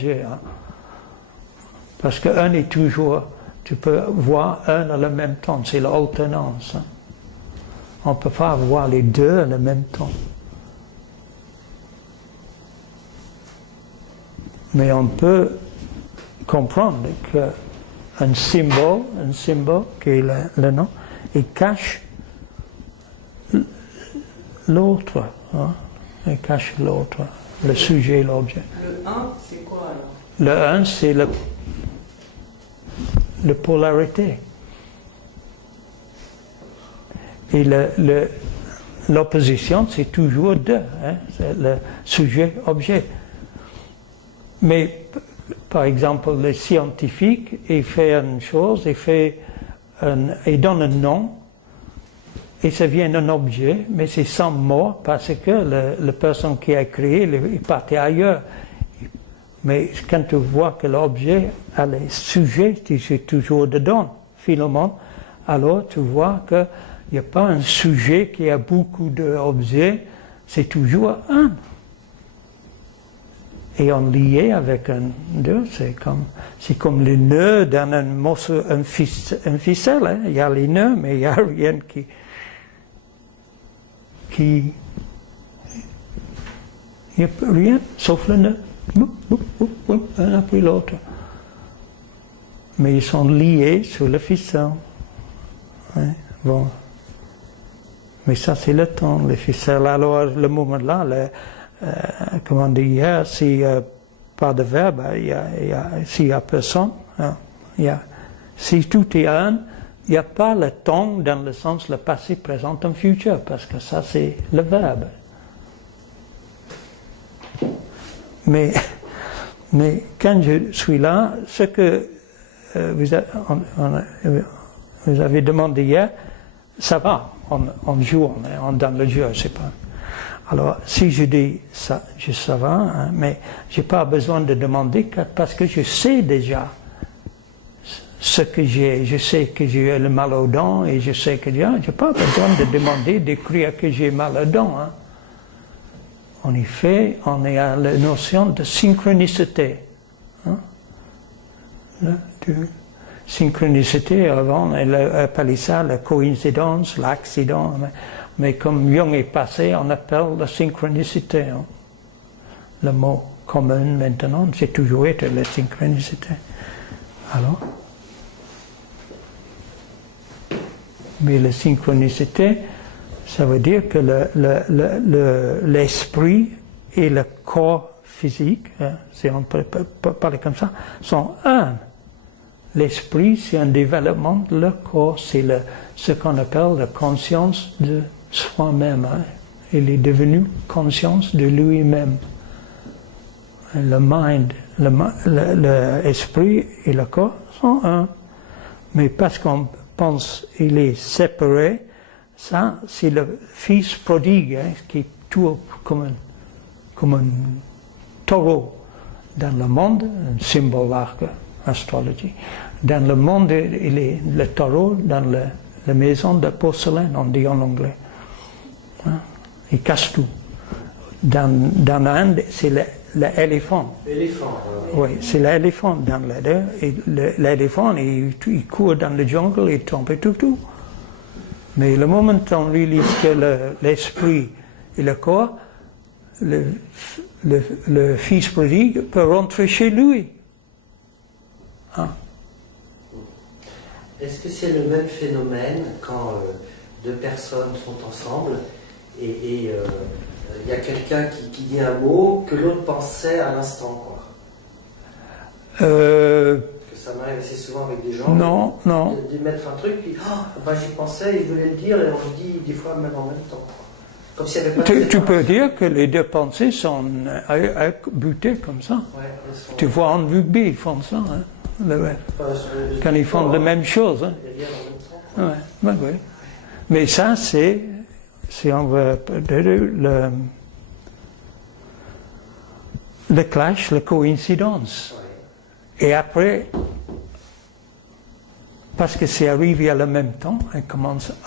Hein. Parce qu'un est toujours, tu peux voir un en même temps, c'est l'alternance. Hein. On ne peut pas avoir les deux en même temps. Mais on peut comprendre qu'un symbole, qui est le nom, il cache l'autre. Hein. Il cache l'autre, le sujet et l'objet. Le 1, c'est quoi alors? Le 1, c'est la polarité. Et l'opposition, c'est toujours deux. Hein, c'est le sujet-objet. Mais, par exemple, le scientifique, il fait une chose, il donne un nom, et ça vient un objet, mais c'est sans mot, parce que la personne qui a créé, il partait ailleurs. Mais quand tu vois que l'objet a les sujets, c'est toujours dedans, finalement, alors tu vois qu'il n'y a pas un sujet qui a beaucoup d'objets, c'est toujours un. Et on lié avec un deux, c'est comme les nœuds dans un morceau, un ficelle. Hein. Il y a les nœuds, mais il n'y a rien il n'y a rien sauf le nœud. Un après l'autre. Mais ils sont liés sur le ficelle. Hein, bon. Mais ça, c'est le temps, les ficelles. Alors, le moment-là, comme on dit hier, s'il n'y a pas de verbe, s'il n'y a personne, hein, si tout est un, il n'y a pas le temps dans le sens le passé, présent, et futur, parce que ça, c'est le verbe. Mais quand je suis là, ce que vous avez demandé hier, ça va, on joue, on est dans le jeu, je sais pas. Alors, si je dis ça, ça va, hein, mais je n'ai pas besoin de demander parce que je sais déjà ce que j'ai. Je sais que j'ai le mal aux dents et je sais que je n'ai pas besoin de demander, d'écrire que j'ai mal aux dents. Hein. En effet, on est à la notion de synchronicité. Hein? Synchronicité, avant, elle appelait ça la coïncidence, l'accident. Mais comme Jung est passé, on appelle la synchronicité. Hein? Le mot commun maintenant, c'est toujours été la synchronicité. Alors, mais la synchronicité, ça veut dire que l'esprit et le corps physique, hein, si on peut parler comme ça, sont un. L'esprit, c'est un développement, le corps, c'est ce qu'on appelle la conscience de soi-même. Hein. Il est devenu conscience de lui-même. Le mind, l'esprit et le corps sont un. Mais parce qu'on pense qu'il est séparé, ça, c'est le fils prodigue, hein, qui tourne comme un taureau dans le monde, un symbole l'arc, astrologie. Dans le monde, il est le taureau dans la maison de porcelaine, on dit en anglais. Hein? Il casse tout. Dans l'Inde, c'est l'éléphant. L'éléphant. Oui, c'est l'éléphant dans les deux. Et l'éléphant, il court dans le jungle, il tombe et tout. Mais le moment où on réalise que l'esprit et le corps, le fils prodigue peut rentrer chez lui. Hein? Est-ce que c'est le même phénomène quand deux personnes sont ensemble et il y a quelqu'un qui dit un mot que l'autre pensait à l'instant, quoi? Que ça m'arrive assez souvent avec des gens. Non. De mettre un truc, puis j'y pensais, il voulait le dire, et on le dit des fois même en même temps. Comme s'il y avait pas tu peux dire que les deux pensées sont butées comme ça. Ouais, tu vois en rugby, ils font ça. Hein, quand ils font la même chose. Hein. Ouais, oui. Mais ça, c'est, si on veut dire, le clash, la coïncidence. Ouais. Et après, parce que c'est arrivé à le même temps,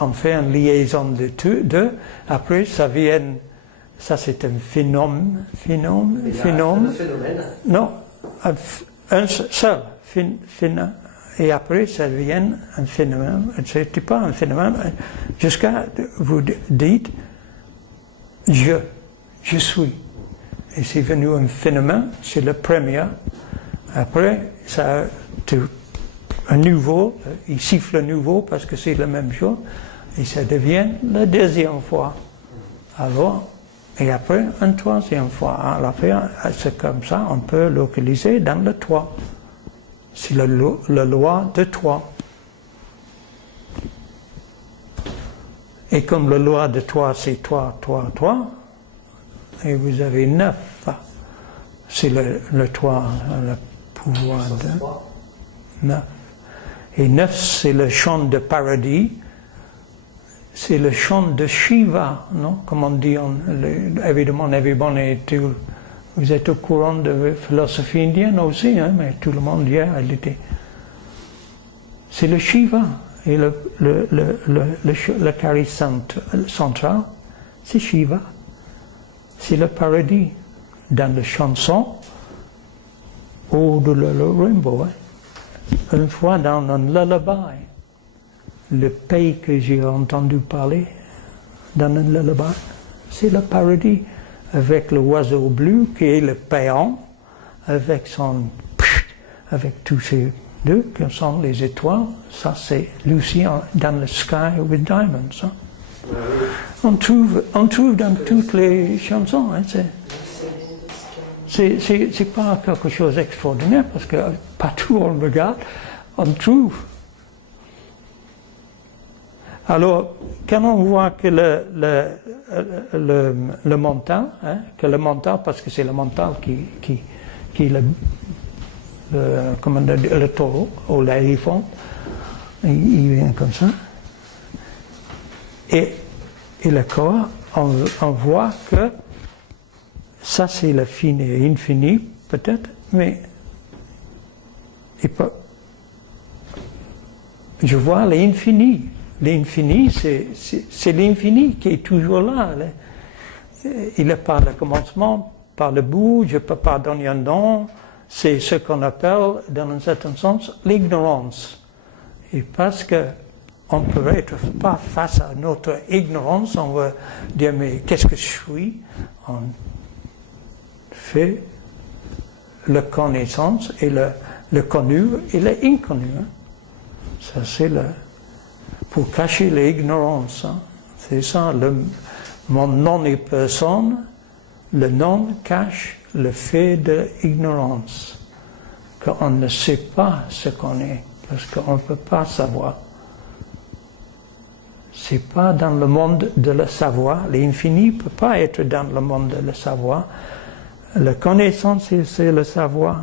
on fait une liaison de deux, après ça vient, ça c'est un phénomène. Phénomène. Non, un seul, et après ça devient un phénomène, c'est pas un phénomène, jusqu'à vous dites je suis. Et c'est venu un phénomène, c'est le premier. Après, ça, un nouveau, il siffle nouveau parce que c'est la même chose, et ça devient la deuxième fois. Alors, et après, une troisième fois. Alors, c'est comme ça, on peut localiser dans le 3. C'est la loi de 3. Et comme la loi de 3, c'est 3, 3, 3, et vous avez 9. C'est le 3, le pouvoir de 9. Et 9, c'est le chant de paradis. C'est le chant de Shiva, non? Comme on dit, évidemment, vous êtes au courant de la philosophie indienne aussi, hein, mais tout le monde hier, elle était. C'est le Shiva. Et le charisme central, c'est Shiva. C'est le paradis. Dans la chanson, ou de le rainbow, hein. Une fois dans un lullaby, le pays que j'ai entendu parler dans un lullaby, c'est le paradis, avec l'oiseau bleu qui est le paon, avec tous ces deux qui sont les étoiles. Ça c'est Lucy dans le sky with diamonds. Hein. On trouve dans toutes les chansons. Hein, c'est pas quelque chose d'extraordinaire parce que partout on regarde, on trouve. Alors, quand on voit que le mental, hein, parce que c'est le mental qui est le taureau ou l'éléphant, il vient comme ça. Et le corps, on voit que ça c'est le fini et infini, peut-être, mais je vois l'infini. L'infini, c'est l'infini qui est toujours là. Il n'est pas le commencement, pas le bout, je ne peux pas donner un nom. C'est ce qu'on appelle, dans un certain sens, l'ignorance. Et parce qu'on ne peut être pas face à notre ignorance, on va dire, mais qu'est-ce que je suis? On fait la connaissance et le connu et l'inconnu. Hein. Ça, c'est pour cacher l'ignorance. Hein. C'est ça, mon nom est personne, le nom cache le fait de l'ignorance, qu'on ne sait pas ce qu'on est, parce qu'on ne peut pas savoir. C'est pas dans le monde de le savoir, l'infini ne peut pas être dans le monde de le savoir. La connaissance, c'est le savoir,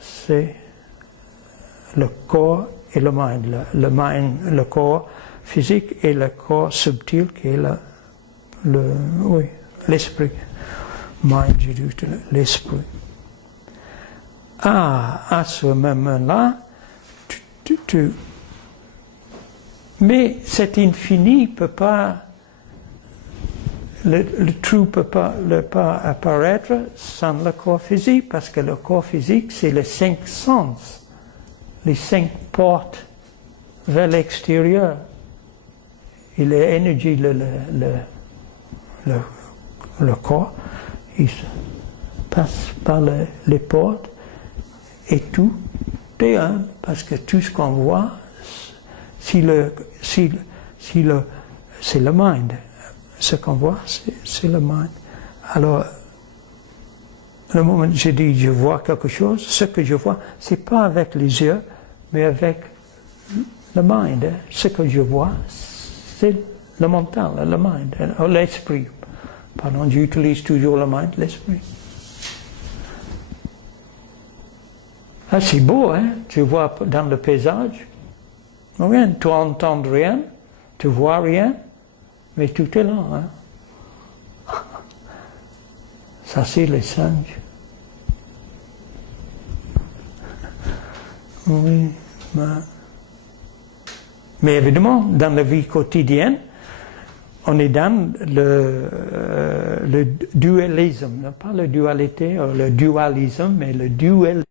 c'est le corps et le mind, le corps physique et le corps subtil qui est l'esprit. Mind, j'ai dit l'esprit. À ce moment-là, mais cet infini peut pas, le trou peut pas apparaître sans le corps physique, parce que le corps physique, c'est les 5 sens, les 5 portes vers l'extérieur. Et l'énergie, le corps, il passe par les portes et tout est un, parce que tout ce qu'on voit, c'est le mind. Ce qu'on voit, c'est le mind. Alors, le moment où je dis je vois quelque chose, ce que je vois, c'est pas avec les yeux, mais avec le mind. Hein. Ce que je vois, c'est le mental, le mind, l'esprit. Pardon, j'utilise toujours le mind, l'esprit. Ah, c'est beau, hein? Tu vois dans le paysage, rien, tu n'entends rien, tu vois rien, mais tout est là. Hein? Ça, c'est les singes. Oui, mais évidemment, dans la vie quotidienne, on est dans le dualisme, pas la dualité, le dualisme, mais le dualisme.